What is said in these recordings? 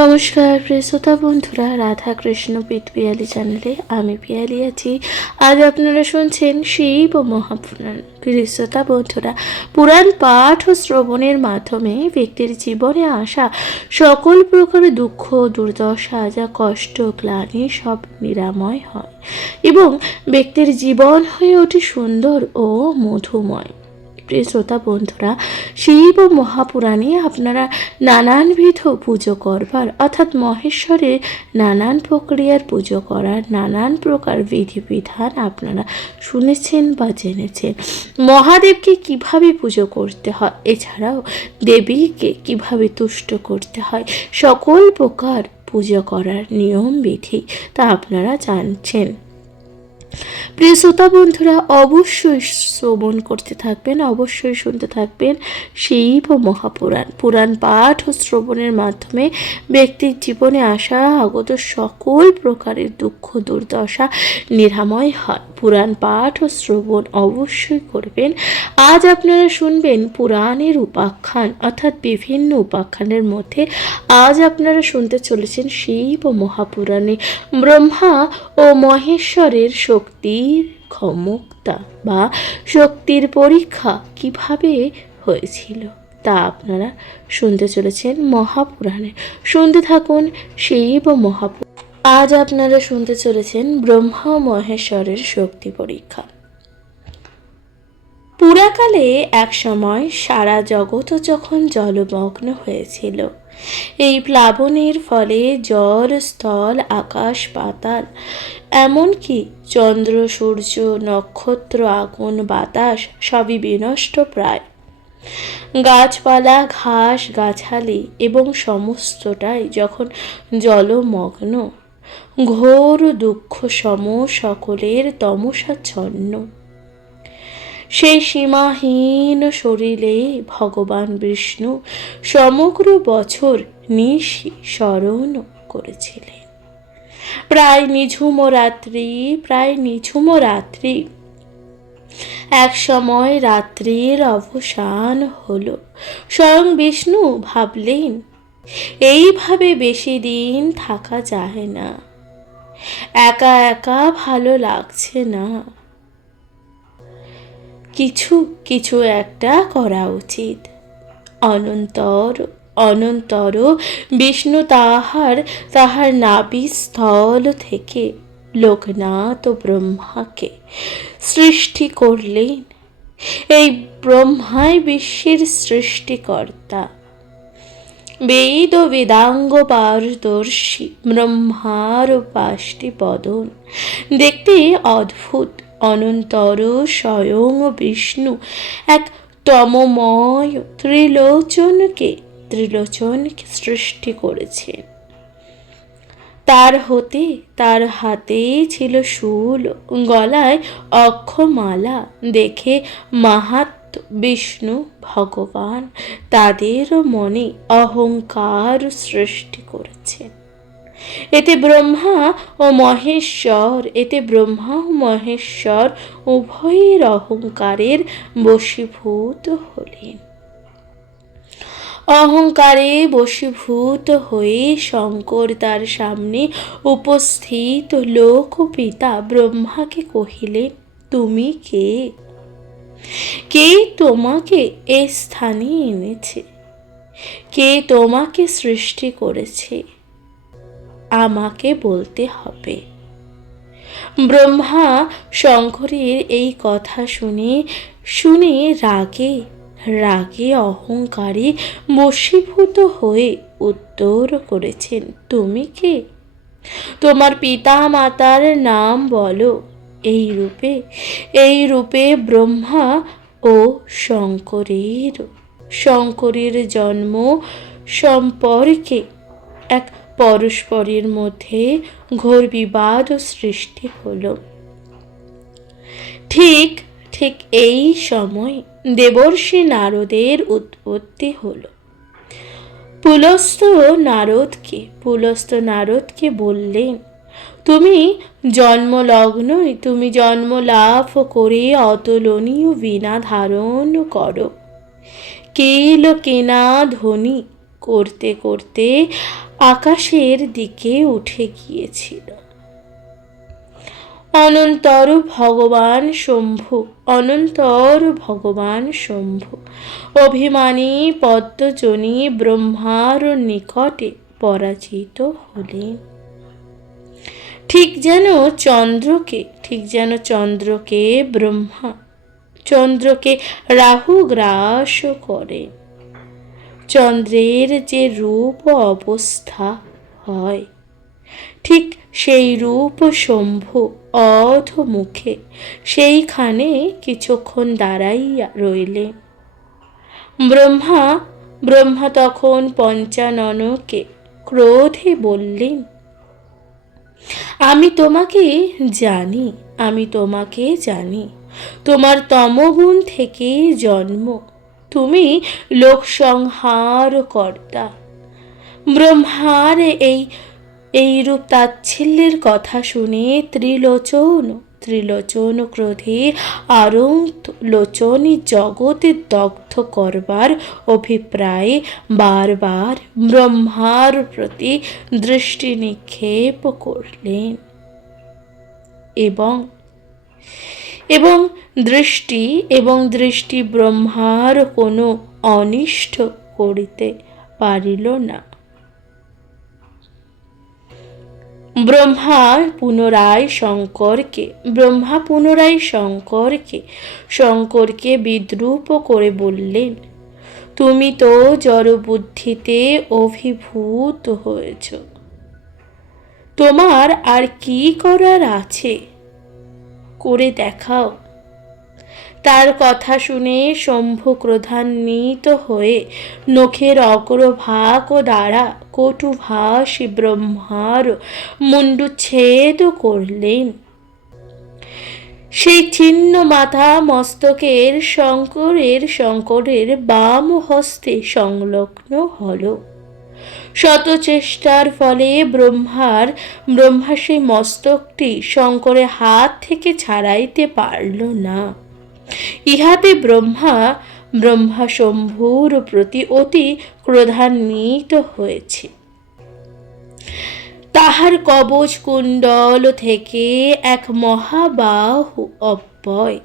নমস্কার প্রিয় শ্রোতা বন্ধুরা, রাধা কৃষ্ণ পিট পিয়ালি চ্যানেলে আমি পিয়ালি আছি। আজ আপনারা শুনছেন শিব মহাপুরাণ। প্রিয় শ্রোতা বন্ধুরা, পুরাণ পাঠ ও শ্রবণের মাধ্যমে ব্যক্তির জীবনে আসা সকল প্রকার দুঃখ, দুর্দশা, যা কষ্ট, গ্লানি সব নিরাময় হয় এবং ব্যক্তির জীবন হয়ে ওঠে সুন্দর ও মধুময়। প্রিয় শ্রোতা বন্ধুরা, শিব মহাপুরাণে আপনারা নানানবিধ পুজো করবার অর্থাৎ মহেশ্বরের নানান প্রক্রিয়ার পুজো করার নানান প্রকার বিধিবিধান আপনারা শুনেছেন বা জেনেছেন। মহাদেবকে কিভাবে পুজো করতে হয়, এছাড়াও দেবীকে কিভাবে তুষ্ট করতে হয়, সকল প্রকার পুজো করার নিয়ম বিধি তা আপনারা জানছেন। প্রিয় শ্রোতা বন্ধুরা, অবশ্যই শ্রবণ করতে থাকবেন, অবশ্যই শুনতে থাকবেন শিব মহাপুরাণ। পুরাণ পাঠ ও শ্রবণের মাধ্যমে ব্যক্তির জীবনে আসা আগত সকল প্রকারের দুঃখ, দুর্দশা নিরাময় হয়। পুরাণ পাঠ ও শ্রবণ অবশ্যই করবেন। আজ আপনারা শুনবেন পুরাণের উপাখ্যান, অর্থাৎ বিভিন্ন উপাখ্যানের মধ্যে আজ আপনারা শুনতে চলেছেন শিব মহাপুরাণে ব্রহ্মা ও মহেশ্বরের শক্তির ক্ষমতা বা শক্তির পরীক্ষা কিভাবে হয়েছিল তা আপনারা শুনতে চলেছেন মহাপুরাণে। শুনতে থাকুন শিব মহাপুরাণ। আজ আপনারা শুনতে চলেছেন ব্রহ্মা ও মহেশ্বরের শক্তি পরীক্ষা। পুরাকালে এক সময় সারা জগৎ যখন জলমগ্ন হয়েছিল, এই প্লাবনের ফলে জল, স্থল, আকাশ, পাতাল, এমনকি চন্দ্র, সূর্য, নক্ষত্র, আগুন, বাতাস সবই বিনষ্ট প্রায়। গাছপালা, ঘাস, গাছালি এবং সমস্তটাই যখন জলমগ্ন, ঘোর দুঃখ সম সকলের তমসাচ্ছন্ন, সেই সীমাহীন শরীরে ভগবান বিষ্ণু সমগ্র বছর নিশি স্মরণ করেছিলেন। প্রায় নিঝুম রাত্রি এক সময় রাত্রির অবসান হলো। স্বয়ং বিষ্ণু ভাবলেন, এইভাবে বেশি দিন থাকা যায় না, একা একা ভালো লাগছে না, কিছু একটা করা উচিত। অনন্তর বিষ্ণু তাহার নাভিস্থল থেকে লোকনাথ ব্রহ্মাকে সৃষ্টি করলেন। এই ব্রহ্মাই বিশ্বের সৃষ্টিকর্তা, বেদ ও বেদাঙ্গ পারদর্শী ব্রহ্মার 5টি বদন দেখতে অদ্ভুত। অনন্তর স্বয়ং বিষ্ণু এক তমময় ত্রিলোচনকে সৃষ্টি করেছে। তার হাতে ছিল শূল, গলায় অক্ষমালা। দেখে মাহাত্ম্য বিষ্ণু ভগবান তাদের মনে অহংকার সৃষ্টি করেছেন। এতে ব্রহ্মা ও মহেশ্বর উভয়ের অহংকারের বশীভূত হলেন। অহংকারে বশীভূত হয়ে শঙ্কর তার সামনে উপস্থিত লোকপিতা ব্রহ্মাকে কহিলেন, তুমি কে? কে তোমাকে এ স্থানে এনেছে? কে তোমাকে সৃষ্টি করেছে? আমাকে বলতে হবে। ব্রহ্মা শঙ্করের এই কথা শুনে রাগে অহংকারে বশীভূত হয়ে উত্তর করেছেন, তুমি কে? তোমার পিতা মাতার নাম বলো। এই রূপে ব্রহ্মা ও শঙ্করের জন্ম সম্পর্কে এক পরস্পরের মধ্যে ঘোর বিবাদ সৃষ্টি হলো। ঠিক এই সময় দেবর্ষি নারদের উৎপত্তি হলো। পুলস্ত্য নারদকে বললেন, তুমি জন্ম লাভ করে অতুলনীয় বীণা ধারণ করো। কেনা ধ্বনি করতে করতে আকাশের দিকে উঠে গিয়েছিল। অনন্তর ভগবান শম্ভু, অনন্তর ভগবান শম্ভু অভিমানী পদ্মজনী ব্রহ্মার নিকটে পরাজিত হলেন। ঠিক যেন চন্দ্রকে ব্রহ্মা, চন্দ্রকে রাহু গ্রাস করে। চন্দ্রের যে রূপ অবস্থা হয়, ঠিক সেই রূপ শম্ভু অধোমুখে সেইখানে কিছুক্ষণ দাঁড়াইয়া রইলেন। ব্রহ্মা তখন পঞ্চাননকে ক্রোধে বললেন, আমি তোমাকে জানি, তোমার তমগুণ থেকে জন্ম, তুমি লোক সংহার কর্তা। ব্রহ্মার এইরূপ তাচ্ছিল্যের কথা শুনে ত্রিলোচন ক্রোধে আরন্ত লোচনে জগতে দগ্ধ করবার অভিপ্রায়ে বারবার ব্রহ্মার প্রতি দৃষ্টি নিক্ষেপ করলেন এবং দৃষ্টি ব্রহ্মার কোনো অনিষ্ট করিতে পারিল না। ব্রহ্মা পুনরায় শঙ্করকে বিদ্রূপ করে বললেন, তুমি তো জড়বুদ্ধিতে অভিভূত হয়েছ, তোমার আর কি করার আছে, করে দেখাও। তার কথা শুনে শম্ভু ক্রোধান্বিত হয়ে নখের অগ্রভাগ দ্বারা কটুভাষী ব্রহ্মার মুণ্ডচ্ছেদ করলেন। সেই ছিন্ন মাথা মস্তকের শঙ্করের বাম হস্তে সংলগ্ন হল। শত চেষ্টার ফলে ব্রহ্মা সেই মস্তকটি শঙ্করের হাত থেকে ছাড়াইতে পারল না। ইহাতে ব্রহ্মা শম্ভুর প্রতি অতি ক্রোধান্বিত হয়েছে। তাহার কবচ কুণ্ডল থেকে এক মহাবাহু অব্যয়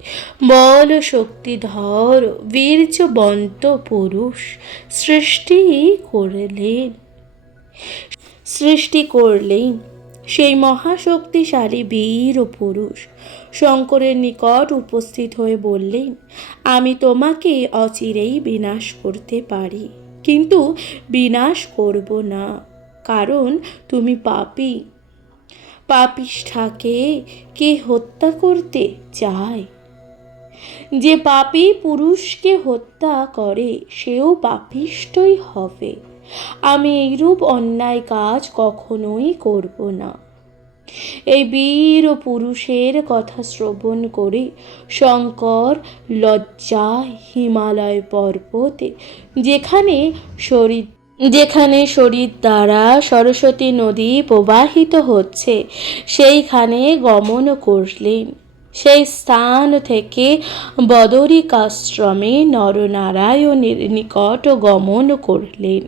বল শক্তিধর বীর্যবন্ত পুরুষ সৃষ্টি করলেন। সেই মহাশক্তিশালী বীর পুরুষ শঙ্করের নিকট উপস্থিত হয়ে বললেন, আমি তোমাকে অচিরেই বিনাশ করতে পারি, কিন্তু বিনাশ করব না, কারণ তুমি পাপিষ্ঠাকে কে হত্যা করতে চায়? যে পাপী পুরুষকে হত্যা করে সেও পাপিষ্ঠই হবে। আমি এইরূপ অন্যায় কাজ কখনোই করব না। এই বীর পুরুষের কথা শ্রবণ করে শঙ্কর লজ্জায় হিমালয় পর্বতে, যেখানে শরীর দ্বারা সরস্বতী নদী প্রবাহিত হচ্ছে, সেইখানে গমন করলেন। সেই স্থান থেকে বদরিকাশ্রমে নরনারায়ণের নিকট গমন করলেন।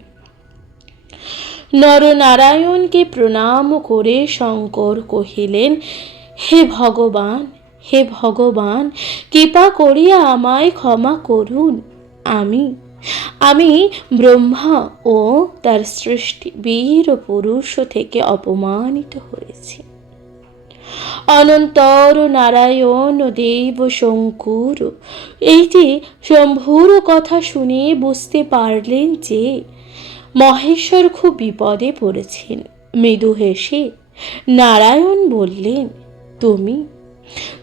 নরনারায়ণকে প্রণাম করে শঙ্কর কহিলেন, হে ভগবান, কৃপা করিয়া আমায় ক্ষমা করুন। আমি ব্রহ্মা ও তার সৃষ্টি বীর পুরুষ থেকে অপমানিত হয়েছি। অনন্তর নারায়ণ দেব শঙ্কুর এইটি শম্ভুর কথা শুনে বুঝতে পারলেন যে মহেশ্বর খুব বিপদে পড়েছেন। মৃদু হেসে নারায়ণ বললেন,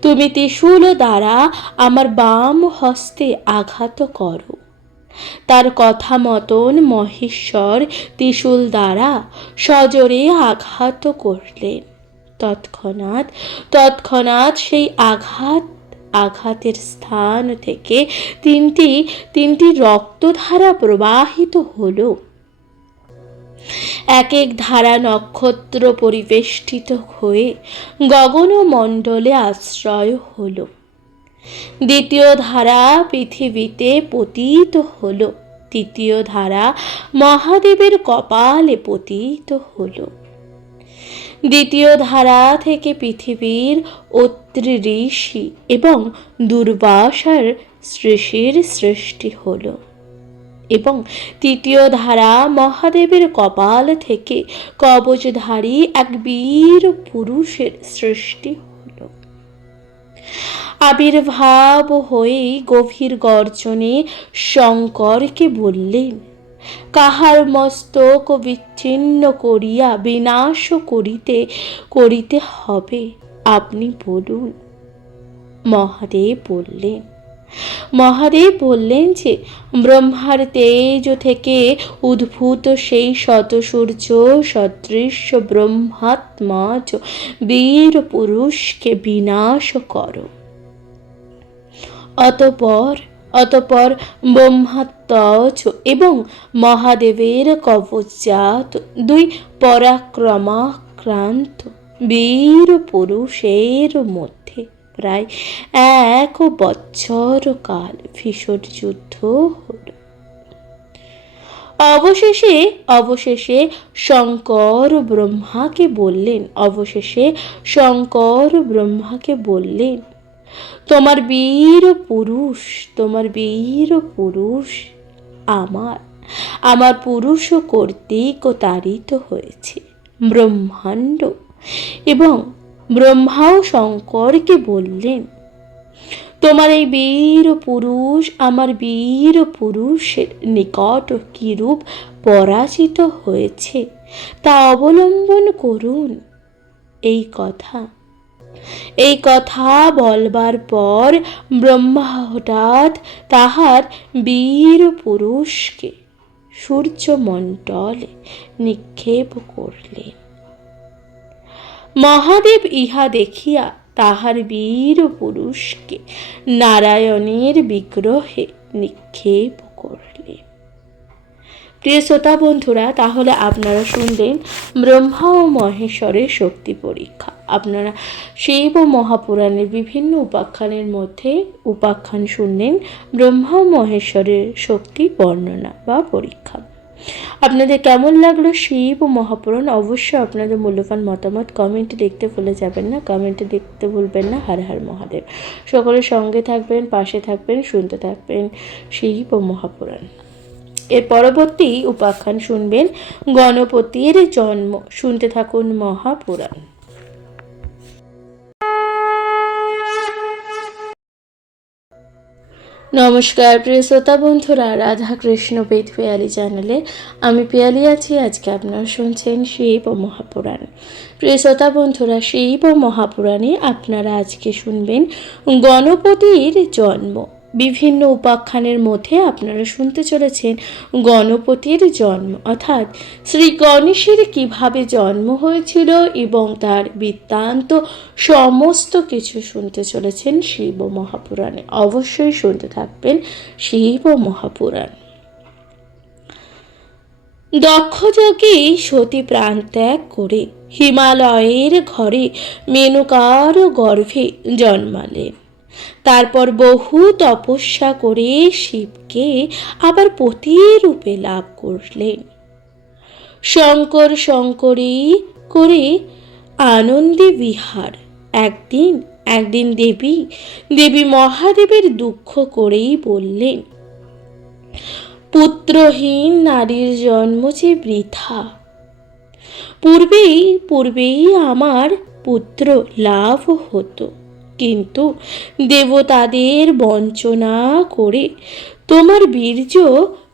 তুমি ত্রিশূল দ্বারা আমার বাম হস্তে আঘাত করো। তার কথা মতন মহেশ্বর ত্রিশূল দ্বারা সজোরে আঘাত করলেন। তৎক্ষণাৎ সেই আঘাতের স্থান থেকে তিনটি রক্তধারা প্রবাহিত হলো। এক এক ধারা নক্ষত্র পরিবেষ্টিত হয়ে গগনমণ্ডলে আশ্রয় হলো। দ্বিতীয় ধারা পৃথিবীতে পতিত হলো। তৃতীয় ধারা মহাদেবের কপালে পতিত হল। দ্বিতীয় ধারা থেকে পৃথিবীর অত্রি ঋষি এবং দুর্বাসার সৃষ্টির সৃষ্টি হল এবং তৃতীয় ধারা মহাদেবের কপাল থেকে কবচধারী এক বীর পুরুষের সৃষ্টি হল। আবির্ভাব হয়ে গভীর গর্জনে শঙ্করকে বললেন, কাহার মস্তক বিচ্ছিন্ন করিয়া বিনাশ করিতে করিতে হবে, আপনি বলুন। মহাদেব বললেন যে ব্রহ্মার তেজ থেকে উদ্ভূত সেই শতসূর্য সদৃশ ব্রহ্মাত্মাজ বীর পুরুষকে বিনাশ করো। অতঃপর ব্রহ্মাত্মজ এবং মহাদেবের কবচজাত দুই পরাক্রমাক্রান্ত বীর পুরুষের মধ্যে প্রায় 1 বৎসর কাল ভীষণ যুদ্ধ হল। অবশেষে শঙ্কর ব্রহ্মাকে বললেন, তোমার বীর পুরুষ আমার পুরুষ কর্তৃক তাড়িত হয়েছে ব্রহ্মাণ্ড। এবং ব্রহ্মাও শঙ্করকে বললেন, তোমার এই বীর পুরুষ আমার বীর পুরুষের নিকট কিরূপ পরাজিত হয়েছে তা অবলম্বন করুন। এই কথা বলবার পর ব্রহ্মা হঠাৎ তাহার বীর পুরুষকে সূর্যমণ্ডলে নিক্ষেপ করলেন। মহাদেব ইহা দেখিয়া তাহার বীর পুরুষকে নারায়ণের বিগ্রহে নিক্ষেপ করলেন। প্রিয় শ্রোতা বন্ধুরা, তাহলে আপনারা শুনলেন ব্রহ্মা ও মহেশ্বরের শক্তি পরীক্ষা। আপনারা শিব ও মহাপুরাণের বিভিন্ন উপাখ্যানের মধ্যে উপাখ্যান শুনলেন ব্রহ্মা ও মহেশ্বরের শক্তি বর্ণনা বা পরীক্ষা। আপনাদের কেমন লাগলো শিব ও মহাপুরাণ? অবশ্যই আপনাদের মূল্যবান মতামত কমেন্টে লিখতে ভুলবেন না। হর হর মহাদেব। সকলের সঙ্গে থাকবেন, পাশে থাকবেন, শুনতে থাকবেন শিব ও মহাপুরাণ। এর পরবর্তী উপাখ্যান শুনবেন গণপতির জন্ম। শুনতে থাকুন মহাপুরাণ। নমস্কার প্রিয় শ্রোতা বন্ধুরা, রাধা কৃষ্ণ বেদ পিয়ালি চ্যানেলে আমি পিয়ালি আছি। আজকে আপনারা শুনছেন শিব ও মহাপুরাণ। প্রিয় শ্রোতা বন্ধুরা, শিব ও মহাপুরাণে আপনারা আজকে শুনবেন গণপতির জন্ম। বিভিন্ন উপাখ্যানের মধ্যে আপনারা শুনতে চলেছেন গণপতির জন্ম, অর্থাৎ শ্রী গণেশের কিভাবে জন্ম হয়েছিল এবং তার বৃত্তান্ত সমস্ত কিছু শুনতে চলেছেন শিব ও মহাপুরাণে। অবশ্যই শুনতে থাকবেন শিব ও মহাপুরাণ। দক্ষযজ্ঞে সতী প্রাণ ত্যাগ করে হিমালয়ের ঘরে মেনকার গর্ভে জন্মালেন। তারপর বহু তপস্যা করে শিবকে আবার পতি রূপে লাভ করলেন। শঙ্করী করে আনন্দে বিহার। একদিন দেবী মহাদেবের দুঃখ করেই বললেন, পুত্রহীন নারীর জন্ম যে বৃথা। পূর্বেই আমার পুত্র লাভ হতো, কিন্তু দেবতাদের বঞ্চনা করে তোমার বীর্য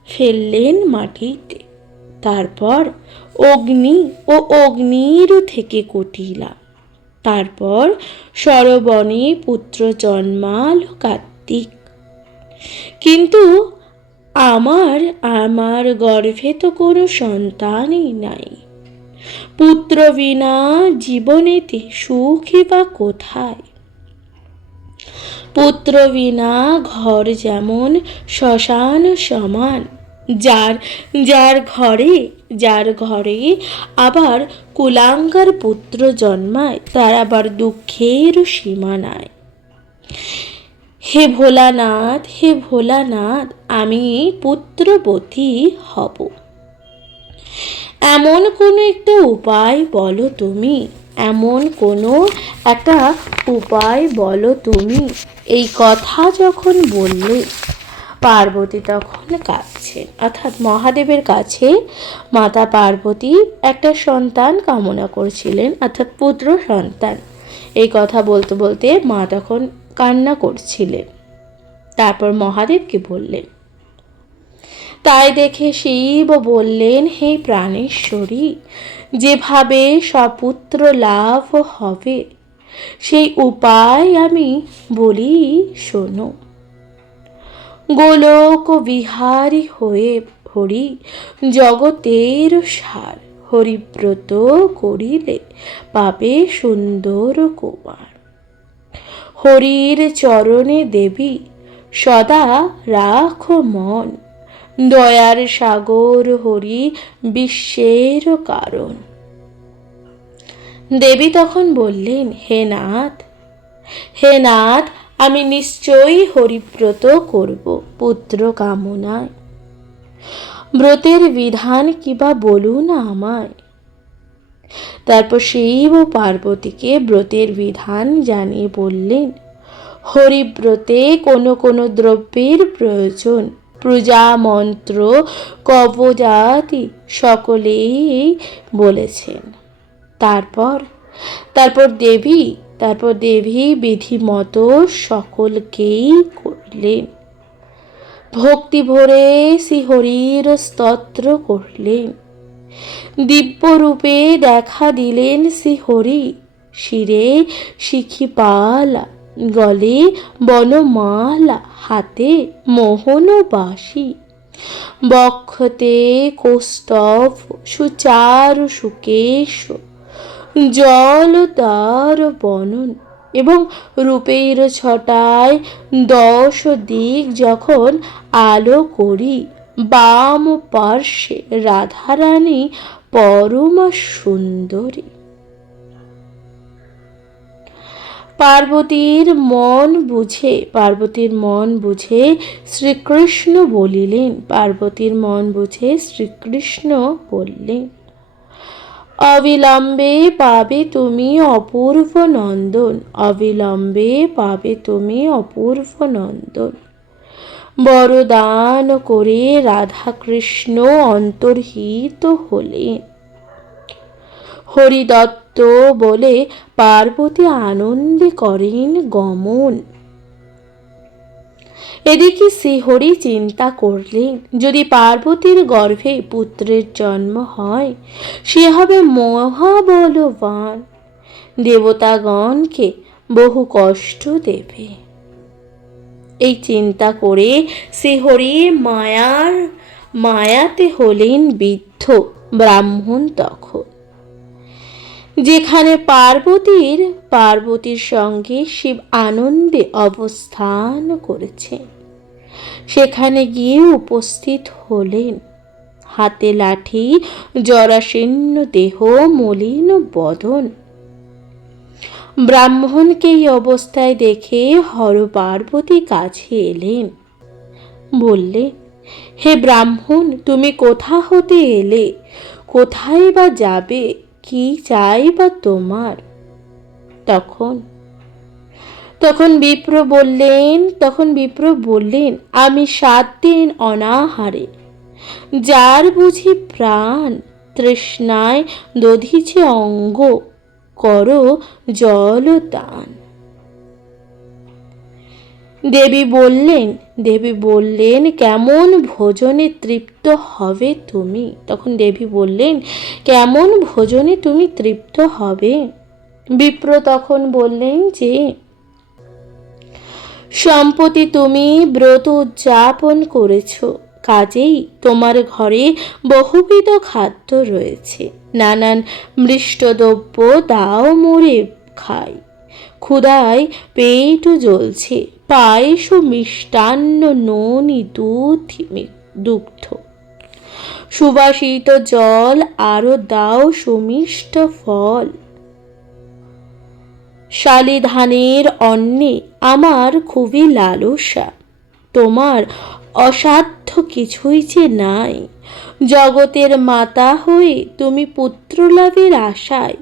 ফেললেন মাটিতে। তারপর অগ্নির থেকে কুটিলা। তারপর সরবণে পুত্র জন্মাল কার্তিক। কিন্তু আমার গর্ভে তো কোনো সন্তানই নাই। পুত্র বিনা জীবনেতে সুখী বা কোথায়? পুত্র বিনা ঘর যেমন শ্মশান সমান। যার ঘরে আবার কুলাঙ্গার পুত্র জন্মায়, তার আবার দুঃখের সীমা নাই। হে ভোলানাথ, আমি পুত্রবতী হব। এমন কোনো একটা উপায় বলো তুমি, এমন কোনো একটা উপায় বলো তুমি। এই কথা যখন বললে, পার্বতী তখন কাঁদছেন, অর্থাৎ মহাদেবের কাছে মাতা পার্বতী একটা সন্তান কামনা করছিলেন, অর্থাৎ পুত্র সন্তান। এই কথা বলতে বলতে মা তখন কান্না করছিলেন। তারপর মহাদেবকে বললেন। তাই দেখে শিব বললেন, হে প্রাণেশ্বরী, যেভাবে সপুত্র লাভ হবে সেই উপায় আমি বলি শোনো। গোলক বিহারী হয়ে হরি জগতের সার, হরিব্রত করিলে পাবে সুন্দর কুমার। হরির চরণে দেবী সদা রাখো মন, দয়ার সাগর হরি বিশ্বের কারণ। দেবী তখন বললেন, হে নাথ, হে নাথ, আমি নিশ্চয়ই হরিব্রত করব পুত্র কামনায়। ব্রতের বিধান কিবা বলুন আমায়। তারপর শিব ও পার্বতীকে ব্রতের বিধান জানিয়ে বললেন, হরিব্রতে কোনো কোনো দ্রব্যের প্রয়োজন, পূজা মন্ত্র কবজাতি সকলেই বলেছেন। তারপর দেবী বিধিমতো সকলকেই করলেন। ভক্তি ভরে শ্রী হরির স্তোত্র করলেন। দিব্যরূপে দেখা দিলেন শ্রী হরি, শিরে শিখিপালা, গলে বনমালা, হাতে মোহন বাসি, বক্ষতে কৌস্তভ সুচারু সুকেশ, জলদার বনন এবং রূপের ছটায় 10 দিক যখন আলো করি, বাম পার্শ্বে রাধারানী পরমা সুন্দরী। পার্বতীর মন বুঝে শ্রীকৃষ্ণ বললেন, অবিলম্বে পাবে তুমি অপূর্ব নন্দন, অবিলম্বে পাবে তুমি অপূর্ব নন্দন। বরদান করে রাধাকৃষ্ণ অন্তর্হিত হলেন। হরিদত্ত বলে পার্বতী আনন্দে করেন গমন। এদিকে শ্রীহরি চিন্তা করলেন, যদি পার্বতীর গর্ভে পুত্রের জন্ম হয়, সে হবে মহাবলবান, দেবতাগণকে বহু কষ্ট দেবে। এই চিন্তা করে শ্রীহরি মায়াতে হলেন বিদ্ধ ব্রাহ্মণ। তখন যেখানে পার্বতীর সঙ্গে শিব আনন্দে অবস্থান করেছে, সেখানে গিয়ে উপস্থিত হলেন। হাতে লাঠি, জরাশীর্ণ দেহ, মলিন বদন। ব্রাহ্মণকে এই অবস্থায় দেখে হর পার্বতী কাছে এলেন। বললে, হে ব্রাহ্মণ, তুমি কোথা হতে এলে? কোথায় বা যাবে? কি চাই বা তোমার? তখন বিপ্র বললেন, আমি 7 দিন অনাহারে, যার বুঝি প্রাণ তৃষ্ণায় দধিছে অঙ্গ, করো জল দান। দেবী বললেন, কেমন ভোজনে তৃপ্ত হবে তুমি? তখন দেবী বললেন, কেমন ভোজনে তুমি তৃপ্ত হবে? বিপ্র তখন বললেন যে, সম্প্রতি তুমি ব্রত উদযাপন করেছ, কাজেই তোমার ঘরে বহুবিধ খাদ্য রয়েছে। নানান মৃষ্টদ্রব্য দাও মোরে খাই, ক্ষুধায় পেট জ্বলছে। পায়েস, মিষ্টান্ন, ননি, দুগ্ধ, সুবাসিত জল, আরো দাও সুমিষ্ট ফল। শালি ধানের অন্নে আমার খুবই লালসা, তোমার অসাধ্য কিছুই যে নাই। জগতের মাতা হয়ে তুমি পুত্র লাভের আশায়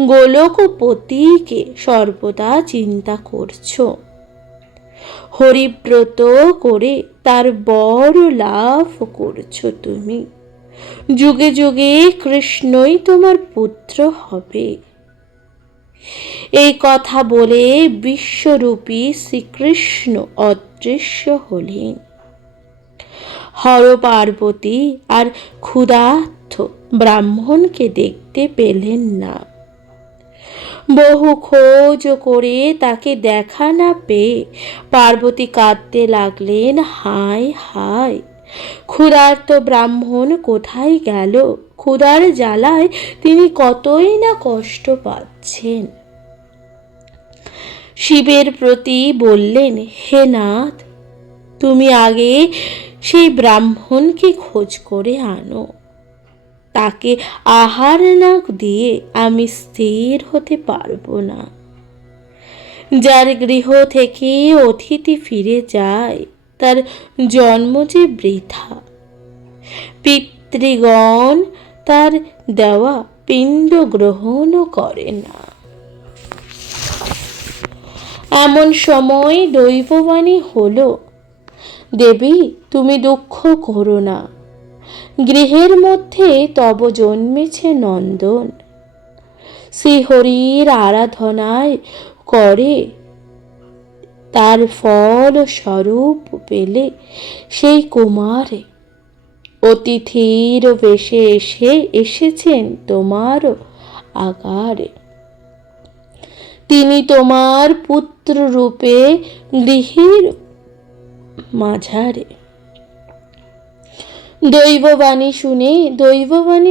গোলকপতিকে সর্বদা চিন্তা করছো। হরিব্রত করে তার বড় লাভ করছো তুমি। যুগে যুগে কৃষ্ণই তোমার পুত্র হবে। এই কথা বলে বিশ্বরূপী শ্রীকৃষ্ণ অদৃশ্য হলেন। হর পার্বতী আর ক্ষুধার্ত ব্রাহ্মণকে দেখতে পেলেন না। বহু খোঁজ করে তাকে দেখা না পেয়ে পার্বতী কাঁদতে লাগলেন, হায় হায়, ক্ষুধার্ত ব্রাহ্মণ কোথায় গেল? ক্ষুধার জ্বালায় তিনি কতই না কষ্ট পাচ্ছেন। শিবের প্রতি বললেন, হে নাথ, তুমি আগে সেই ব্রাহ্মণকে খোঁজ করে আনো। তাকে আহার না দিয়ে আমি স্থির হতে পারবো না। যার গৃহ থেকে অতিথি ফিরে যায় তার জন্ম যে বৃথা। পিতৃগণ তার দেওয়া পিণ্ড গ্রহণও করে না। এমন সময় দৈববাণী হলো, দেবী, তুমি দুঃখ করো না। গৃহের মধ্যে তব জন্মেছে নন্দন। শ্রীহরির আরাধনায় করে তার ফল স্বরূপ পেলে সেই কুমারে অতিথির বেশে এসেছেন তোমার আগারে। তিনি তোমার পুত্র রূপে গৃহের মাঝারে। দৈববাণী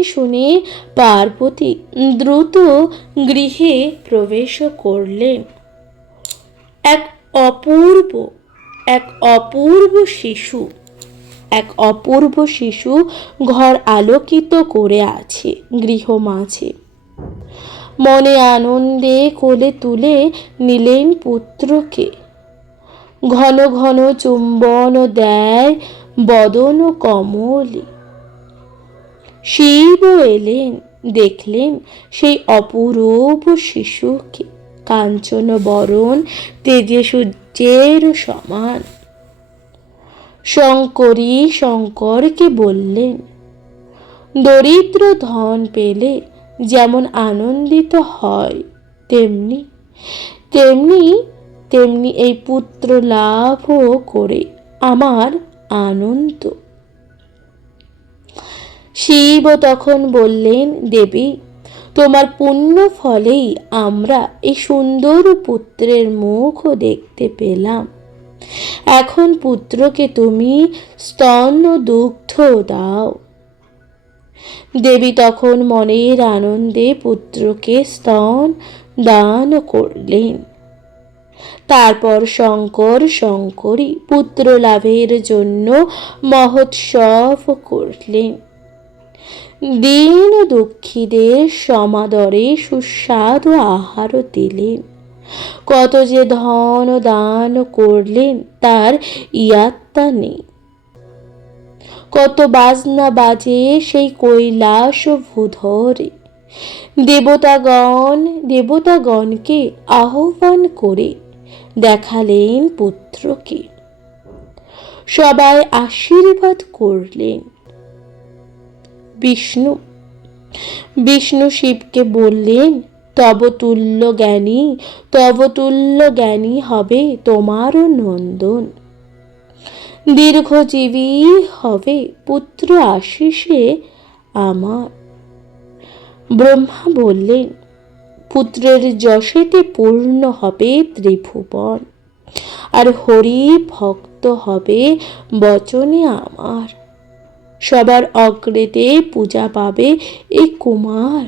শুনে পার্বতী দ্রুত গৃহে প্রবেশ করলেন। এক অপূর্ব শিশু ঘর আলোকিত করে আছে গৃহ মাঝে। মনে আনন্দে কোলে তুলে নিলেন পুত্রকে। ঘন ঘন চুম্বন দেয় বদন কমলে। শিব এলেন, দেখলেন সেই অপূর্ব শিশুকে, কাঞ্চন বরণ, তেজে সূর্যের সমান। শঙ্করকে বললেন, দরিদ্র ধন পেলে যেমন আনন্দিত হয় তেমনি তেমনি এই পুত্র লাভও করে আমার আনন্দ। শিব তখন বললেন, দেবী, তোমার পুণ্য ফলেই আমরা এই সুন্দর পুত্রের মুখ দেখতে পেলাম। এখন পুত্রকে তুমি স্তন দুগ্ধ দাও। দেবী তখন মনের আনন্দে পুত্রকে স্তন দান করলেন। তারপর শঙ্করী পুত্র লাভের জন্য মহোৎসব করলেন। দীন দুঃখীদের সমাদরে সুস্বাদু আহার দিলেন। কত যে ধন দান করলেন তার ইয়াত্তা নেই। কত বাজনা বাজে সেই কৈলাস ভূধরে। দেবতাগণকে আহ্বান করে দেখালেন পুত্রকে। সবাই আশীর্বাদ করলেন। বিষ্ণু শিবকে বললেন, তব তুল্য জ্ঞানী হবে তোমারও নন্দন। দীর্ঘজীবী হবে পুত্র আশিসে আমার। ব্রহ্মা বললেন, পুত্রের যশেতে পূর্ণ হবে ত্রিভুবন, আর হরি ভক্ত হবে বচনে আমার। সবার অগ্রেতে পূজা পাবে এই কুমার।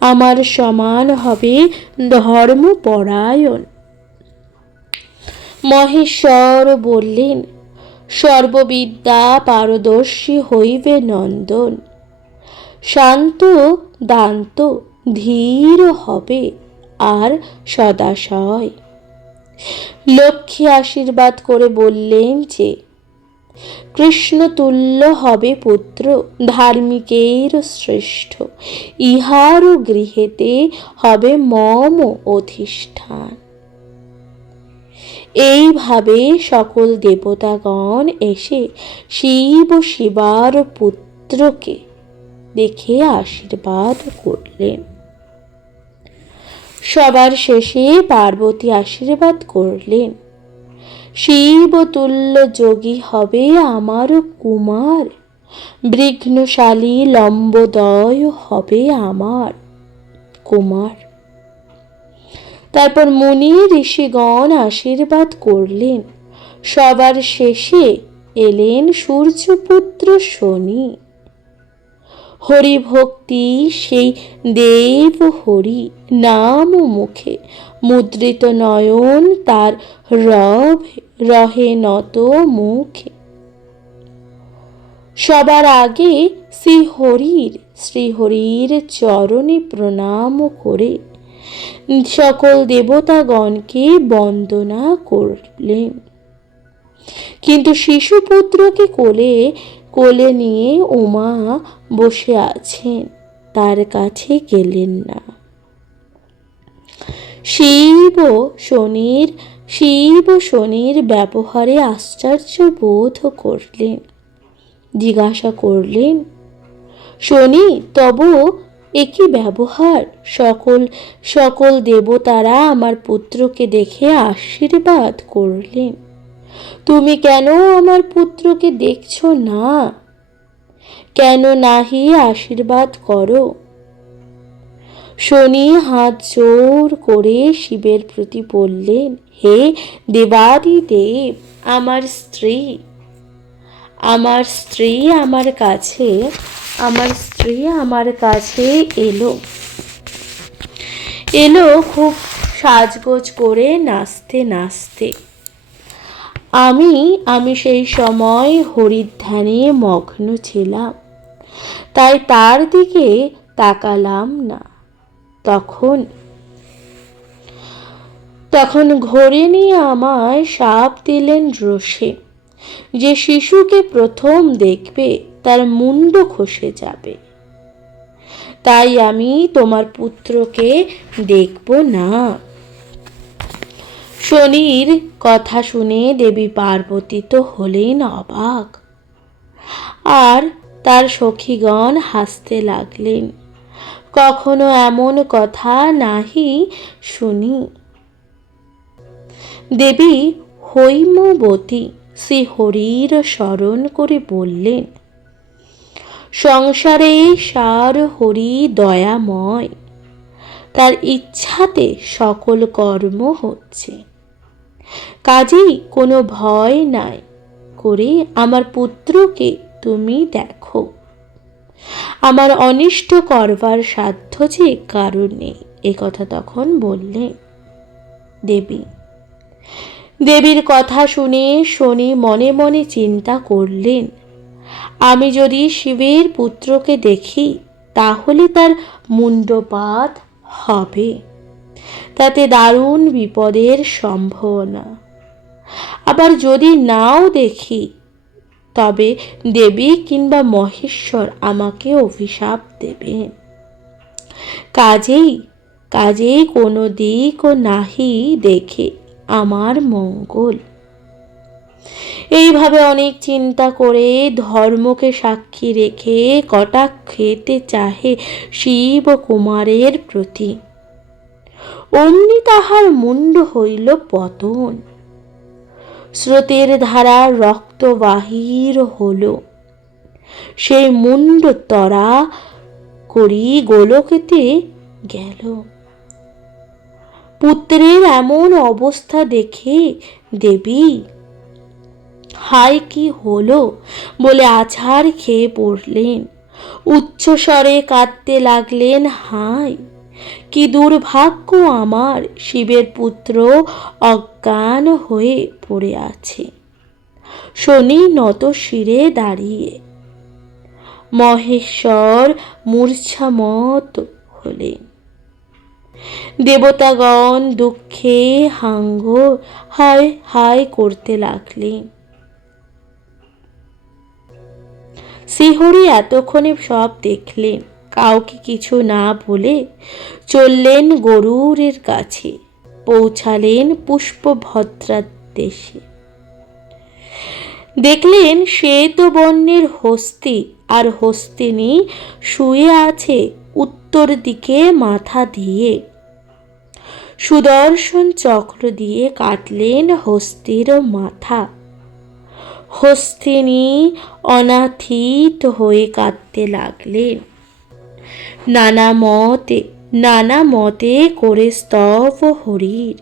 আমার সমান হবে ধর্মপরায়ণ। মহেশ্বর বললেন, সর্ববিদ্যা পারদর্শী হইবে নন্দন। শান্ত দান্ত ধীর হবে আর সদাশয়। লক্ষ্মী আশীর্বাদ করে বললেন যে কৃষ্ণ তুল্য হবে পুত্র, ধার্মিকের শ্রেষ্ঠ, ইহার গৃহেতে হবে মম অধিষ্ঠান। এইভাবে সকল দেবতাগণ এসে শিব ও শিবার পুত্রকে দেখে আশীর্বাদ করলেন। সবার শেষে পার্বতী আশীর্বাদ করলেন, শিব তুল্য যোগী হবে আমার কুমার, বিঘ্নশালী লম্বোদয় হবে আমার কুমার। তারপর মুনি ঋষিগণ আশীর্বাদ করলেন। সবার শেষে এলেন সূর্যপুত্র শনি। হরি ভক্তি সেই দেব হরি, নাম মুখে মুদ্রিত নয়ন তার রহে নত মুখে। সবার আগে শ্রীহরির চরণে প্রণাম করে সকল দেবতাগণকে বন্দনা করলেন। কিন্তু শিশুপুত্রকে কোলে নিয়ে উমা বসে আছেন, তার কাছে গেলেন না। শিব শনির ব্যবহারে আশ্চর্য বোধ করলেন। জিজ্ঞাসা করলেন, শনি, তব একই ব্যবহার? সকল দেবতারা আমার পুত্রকে দেখে আশীর্বাদ করলেন, তুমি কেন আমার পুত্রকে দেখছো না? কেন নাহি আশীর্বাদ করো? শনি হাত জোর করে শিবের প্রতি বললেন, হে দেবাদিদেব, আমার স্ত্রী আমার কাছে এলো খুব সাজগোজ করে, নাচতে নাচতে। আমি সেই সময় হরিধ্যানে মগ্ন ছিলাম, তাই তার দিকে তাকালাম না। তখন ঘরে নিয়ে আমায় শাপ দিলেন রোষে, যে শিশুকে প্রথম দেখবে তার মুন্ড খসে যাবে। তাই আমি তোমার পুত্রকে দেখব না। শনির কথা শুনে দেবী পার্বতী তো হলেন অবাক, আর তার সখীগণ হাসতে লাগলেন। কখনো এমন কথা নাহি শুনি। দেবী হৈমবতী শ্রীহরির স্মরণ করে বললেন, সংসারে সার হরি দয়াময়, তার ইচ্ছাতে সকল কর্ম হচ্ছে, কাজেই কোনো ভয় নাই করে আমার পুত্রকে তুমি দেখো। আমার অনিষ্ট করবার সাধ্য যে কারণ নেই। একথা তখন বললেন দেবীর কথা শুনে শনি মনে মনে চিন্তা করলেন, আমি যদি শিবের পুত্রকে দেখি তাহলে তার মুন্ডপাত হবে, তাতে দারুণ বিপদের সম্ভাবনা। আবার যদি নাও দেখি, তবে দেবী কিংবা মহেশ্বর আমাকে অভিশাপ দেবেন। কাজেই কোনো দিক ও নাহি দেখে আমার মঙ্গল। এইভাবে অনেক চিন্তা করে ধর্মকে সাক্ষী রেখে কটাক্ষেতে চাহে শিব কুমারের প্রতি। অমনি তাহার মুন্ড হইল পতন, স্রোতের ধারা রক্ত বাহির হল। সেই মুন্ড তরা করি গোলকেতে গেল। পুত্রের এমন অবস্থা দেখে দেবী হায় কি হলো বলে আছাড় খেয়ে পড়লেন। উচ্চস্বরে কাঁদতে লাগলেন, হায় কি দুর্ভাগ্য আমার, শিবের পুত্র অজ্ঞান হয়ে পড়ে আছে। শনি নত শিরে দাঁড়িয়ে, মহেশ্বর মূর্ছামত হলেন। দেবতাগণ দুঃখে হাঙ্গর হায় হায় করতে লাগলেন। শ্রীহরি এতক্ষণে সব দেখলেন, কাউকে কিছু না বলে চললেন গরুরের কাছে, পৌঁছালেন পুষ্পভদ্রার দেশে। দেখলেন শ্বেত বর্ণের হস্তি আর হস্তিনী শুয়ে আছে উত্তর দিকে মাথা দিয়ে। সুদর্শন চক্র দিয়ে কাটলেন হস্তির মাথা। হস্তিনী অনাথিত হয়ে কাঁদতে লাগলেন। নানা মতে করে স্তব হরির।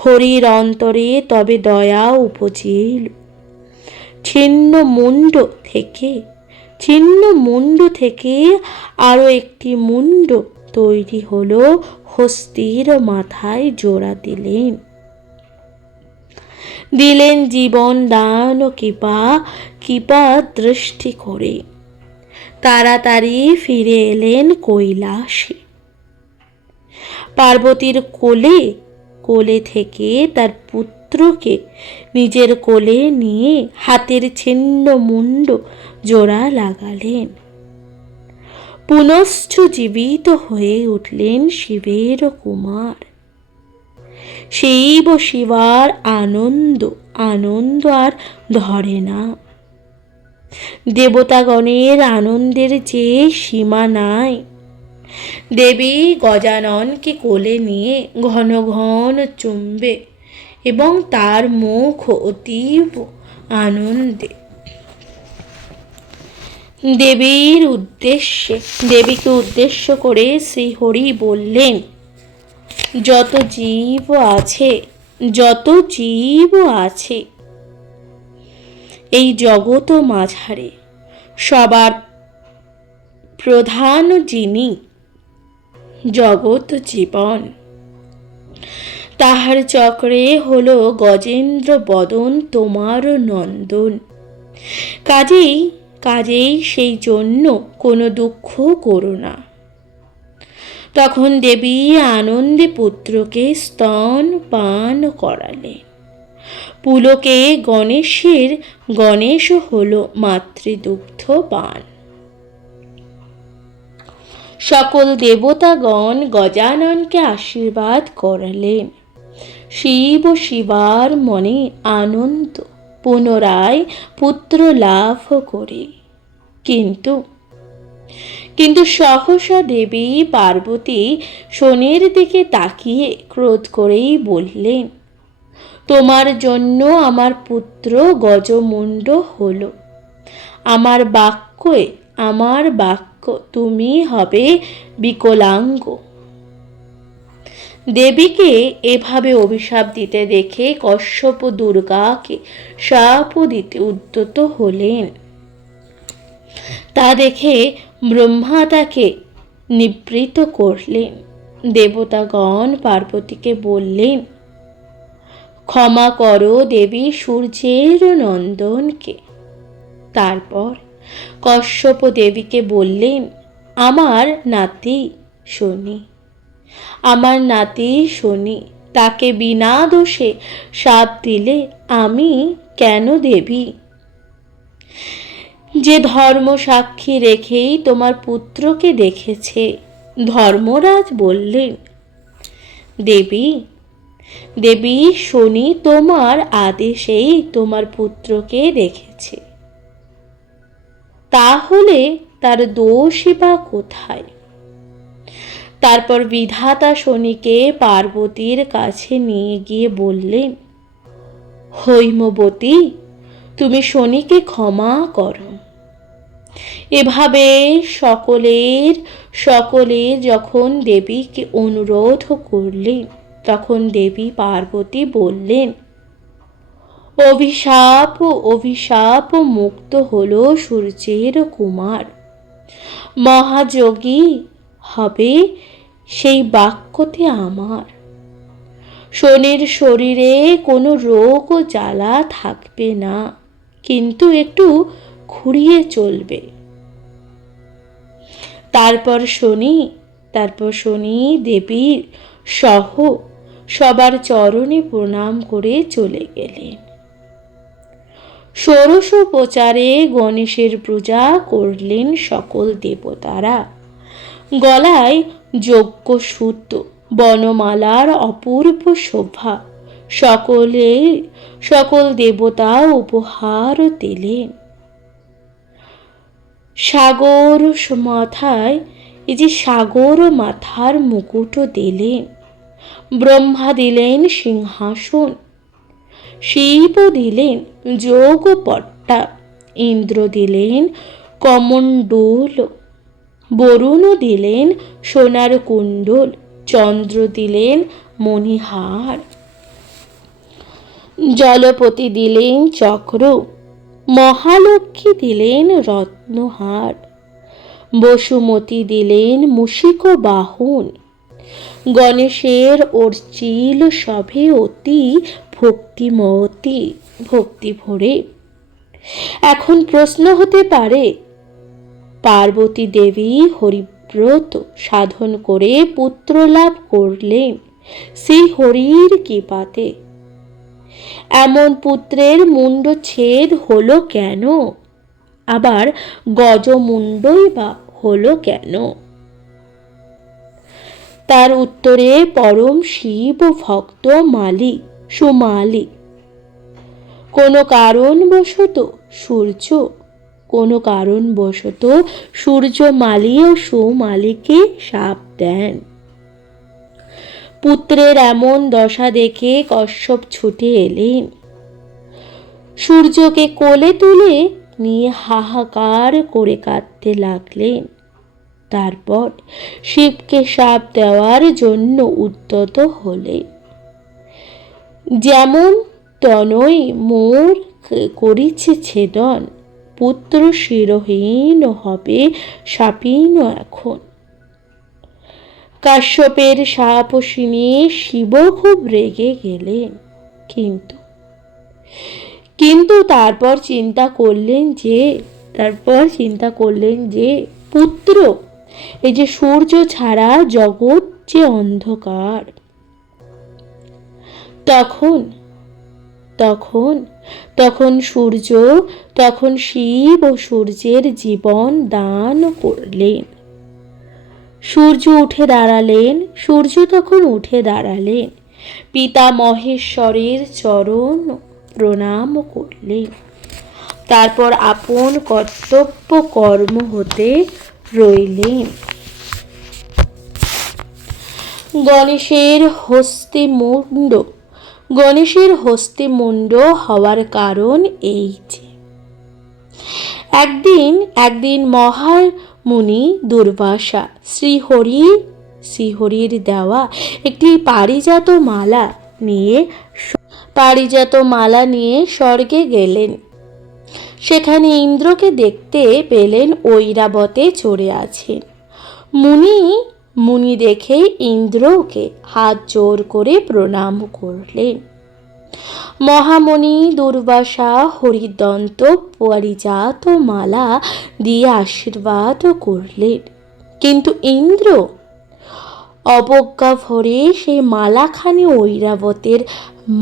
হরির অন্তরে তবে দয়া উপজিল। ছিন্ন মুন্ড থেকে আরো একটি মুন্ড তৈরি হলো, হস্তির মাথায় জোড়া দিলেন জীবন দান ও কৃপা দৃষ্টি করে। তাড়াতাড়ি ফিরে এলেন কৈলাসে। পার্বতীর কোলে থেকে তার পুত্রকে নিজের কোলে নিয়ে হাতের ছিন্ন মুন্ড জোড়া লাগালেন। পুনশ্চ জীবিত হয়ে উঠলেন শিবের কুমার। শিবার আনন্দ আর ধরে না। দেবতাগণের আনন্দের যে সীমা নাই। দেবী গজাননকে কোলে নিয়ে ঘন ঘন চুম্বে এবং তার মুখ অতীব আনন্দে। দেবীকে উদ্দেশ্য করে শ্রীহরি বললেন, যত জীব আছে এই জগৎ মাঝারে সবার প্রধান যিনি, জগৎ জীবন, তাহার চক্রে হলো গজেন্দ্র বদন তোমার নন্দন। কাজেই সেই জন্য কোনো দুঃখ করো না। তখন দেবী আনন্দে পুত্রকে স্তন পান করালেন। পুলকে গণেশ হলো মাতৃদুগ্ধ পান। সকল দেবতাগণ গজাননকে আশীর্বাদ করলেন। শিবার মনে আনন্দ পুনরায় পুত্র লাভ করে। কিন্তু সহসা দেবী পার্বতী শনির দিকে তাকিয়ে ক্রোধ করেই বললেন, তোমার জন্য আমার পুত্র গজমুণ্ড হলো। আমার বাক্য তুমি হবে বিকলাঙ্গ। দেবীকে এভাবে অভিশাপ দিতে দেখে কশ্যপ দুর্গাকে শাপ দিতে উদ্যত হলেন। তা দেখে ব্রহ্মা তাকে নিবৃত্ত করলেন। দেবতাগণ পার্বতীকে বললেন, ক্ষমা করো দেবী সূর্যের নন্দনকে। তারপর কশ্যপ দেবীকে বললেন, আমার নাতি শনি তাকে বিনা দোষে শাপ দিলে আমি কেন দেবী? যে ধর্ম সাক্ষী রেখেই তোমার পুত্রকে দেখেছে। ধর্মরাজ বললেন, দেবী শনি তোমার আদেশেই তোমার পুত্রকে দেখেছে, তাহলে তার দোষই বা কোথায়? তারপর বিধাতা শনিকে পার্বতীর কাছে নিয়ে গিয়ে বললেন, হৈমবতী, তুমি শনিকে ক্ষমা করো। এভাবে সকলে যখন দেবীকে অনুরোধ করলেন, তখন দেবী পার্বতী বললেন, অভিশাপ মুক্ত হলো সূর্যের কুমার। মহাযোগী হবে সেই বাক্যতে আমার। শনির শরীরে কোনো রোগ ও জ্বালা থাকবে না, কিন্তু একটু খুঁড়িয়ে চলবে। তারপর শনি তারপর শনি দেবীর সহ সবার চরণে প্রণাম করে চলে গেলেন। ষোড়শ প্রচারে গণেশের পূজা করলেন সকল দেবতারা। গলায় যজ্ঞসূত্র, বনমালার অপূর্ব শোভা সকল দেবতা উপহার দিলেন। সাগর মাথায় সাগর মাথার মুকুট দিলেন। ব্রহ্মা দিলেন সিংহাসন, শিব দিলেন যোগপট্টা, ইন্দ্র দিলেন কমণ্ডল, বরুণ দিলেন সোনার কুণ্ডল, চন্দ্র দিলেন মণিহার, জলপতি দিলেন চক্র, মহালক্ষ্মী দিলেন রত্নহার, বসুমতী দিলেন মুষিক বাহন, গণেশের অর্চিল সভে অতি ভক্তি ভরে। এখন প্রশ্ন হতে পারে, পার্বতী দেবী হরিব্রত সাধন করে পুত্র লাভ করলেন সেই হরির কৃপাতে, এমন পুত্রের মুন্ড ছেদ হলো কেন? আবার গজমুণ্ডই বা হলো কেন? তার উত্তরে পরম শিব ভক্ত সুমালি কোনো কারণবশত সূর্য মালি ও সুমালিকে শাপ দেন। পুত্রের এমন দশা দেখে কশ্যপ ছুটে এলেন, সূর্যকে কোলে তুলে নিয়ে হাহাকার করে কাঁদতে লাগলেন। তারপর শিবকে শাপ দেওয়ার জন্য উদ্যত হলেন। যেমন তনয় মোর করিছে ছেদন, পুত্র শিরহীন হবে শাপীন এখন। কাশ্যপের শাপ শুনে শিব খুব রেগে গেলেন, কিন্তু তারপর চিন্তা করলেন যে পুত্র, এই যে সূর্য ছাড়া জগৎ যে অন্ধকার। তখন শিব ও সূর্যের জীবন দান করলেন। সূর্য তখন উঠে দাঁড়ালেন, পিতা মহেশ্বরের চরণ প্রণাম করলেন। তারপর আপন কর্তব্য কর্ম হতে রইলেন। গণেশের হস্তে মুন্ড হওয়ার কারণ এই যে, একদিন মহামুনি দুর্বাসা শ্রীহরির দেওয়া একটি পারিজাত মালা নিয়ে স্বর্গে গেলেন। সেখানে ইন্দ্রকে দেখতে পেলেন ঐরাবতে চড়ে আছেন। মুনি দেখে ইন্দ্রকে হাত জোর করে প্রণাম করলেন। মহামুনি দুর্বাসা হরিদন্ত পারিজাত মালা দিয়ে আশীর্বাদ করলেন, কিন্তু ইন্দ্র অবজ্ঞা ভরে সেই মালাখানি ঐরাবতের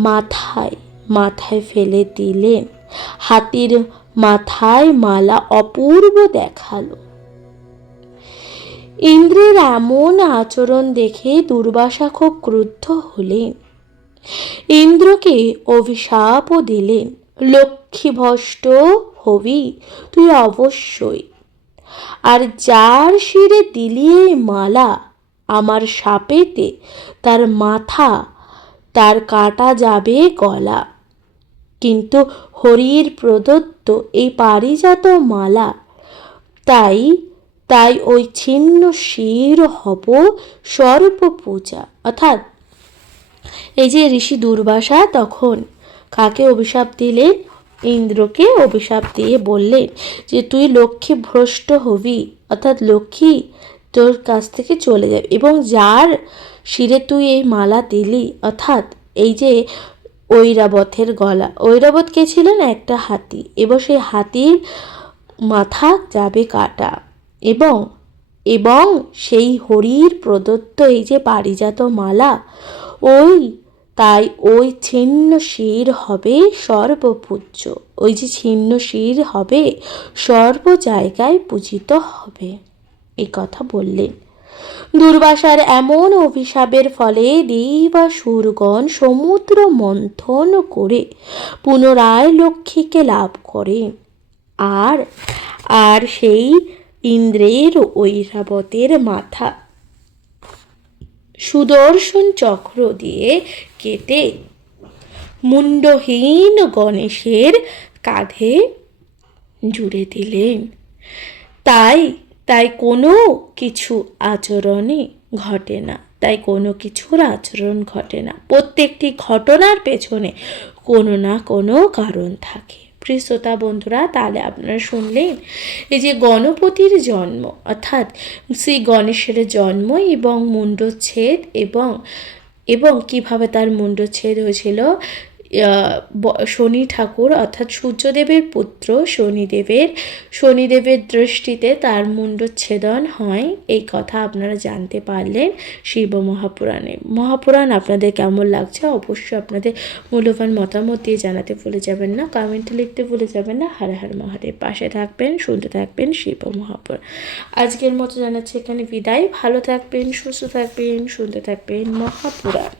মাথায় ফেলে দিলেন। হাতির মাথায় মালা অপূর্ব দেখালো। ইন্দ্রের এমন আচরণ দেখে দুর্বাসা খুব ক্রুদ্ধ হলেন। ইন্দ্রকে অভিশাপও দিলেন, লক্ষ্মী ভ্রষ্ট হবি তুই অবশ্যই, আর যার শিরে দিলি এই মালা আমার শাপেতে তার কাটা যাবে গলা। কিন্তু হরির প্রদত্ত এই পারিজাত মালা, তাই ওই ছিন্ন শির হব সর্বপূজা। অর্থাৎ এই যে ঋষি দুর্বাসা তখন কাকে অভিশাপ দিলেন? ইন্দ্রকে অভিশাপ দিয়ে বললেন যে তুই লক্ষ্মী ভ্রষ্ট হবি, অর্থাৎ লক্ষ্মী তোর কাছ থেকে চলে যাবে, এবং যার শিরে তুই এই মালা দিলি, অর্থাৎ এই যে ঐরাবতের গলা, ঐরাবত কে ছিলেন? একটা হাতি, এবং সেই হাতির মাথা যাবে কাটা, এবং এবং সেই হরির প্রদত্ত এই যে পারিজাত মালা, তাই ওই ছিন্ন শির হবে সর্বপূজ্য, ওই যে ছিন্ন শির হবে সর্ব জায়গায় পূজিত হবে, এই কথা বললেন। দুর্বাসার এমন অভিশাপের ফলে দেবাসুরগণ সমুদ্র মন্থন করে পুনরায় লক্ষ্মীকে লাভ করে। আর আর সেই ইন্দ্রের ঐরাবতের মাথা সুদর্শন চক্র দিয়ে কেটে মুন্ডহীন গণেশের কাঁধে জুড়ে দিলেন। তাই তাই কোনো কিছু আচরণে ঘটে না, তাই কোনো কিছুর আচরণ ঘটে না, প্রত্যেকটি ঘটনার পেছনে কোনো না কোনো কারণ থাকে। প্রিয় শ্রোতা বন্ধুরা, তাহলে আপনারা শুনলেন এই যে গণপতির জন্ম অর্থাৎ শ্রী গণেশের জন্ম এবং মুণ্ডচ্ছেদ এবং কিভাবে তার মুণ্ডচ্ছেদ হয়েছিল। শনি ঠাকুর অর্থাৎ সূর্যদেবের পুত্র শনিদেবের দৃষ্টিতে তার মুণ্ডচ্ছেদন হয়, এই কথা আপনারা জানতে পারলেন শিব মহাপুরাণ আপনাদের কেমন লাগছে অবশ্যই আপনাদের মূল্যবান মতামত দিয়ে জানাতে ভুলে যাবেন না, কমেন্টে লিখতে ভুলে যাবেন না। হর হর মহাদেব। পাশে থাকবেন, শুনতে থাকবেন শিব মহাপুরাণ। আজকের মতো জানাচ্ছি এখানে বিদায়। ভালো থাকবেন, সুস্থ থাকবেন, শুনতে থাকবেন মহাপুরাণ।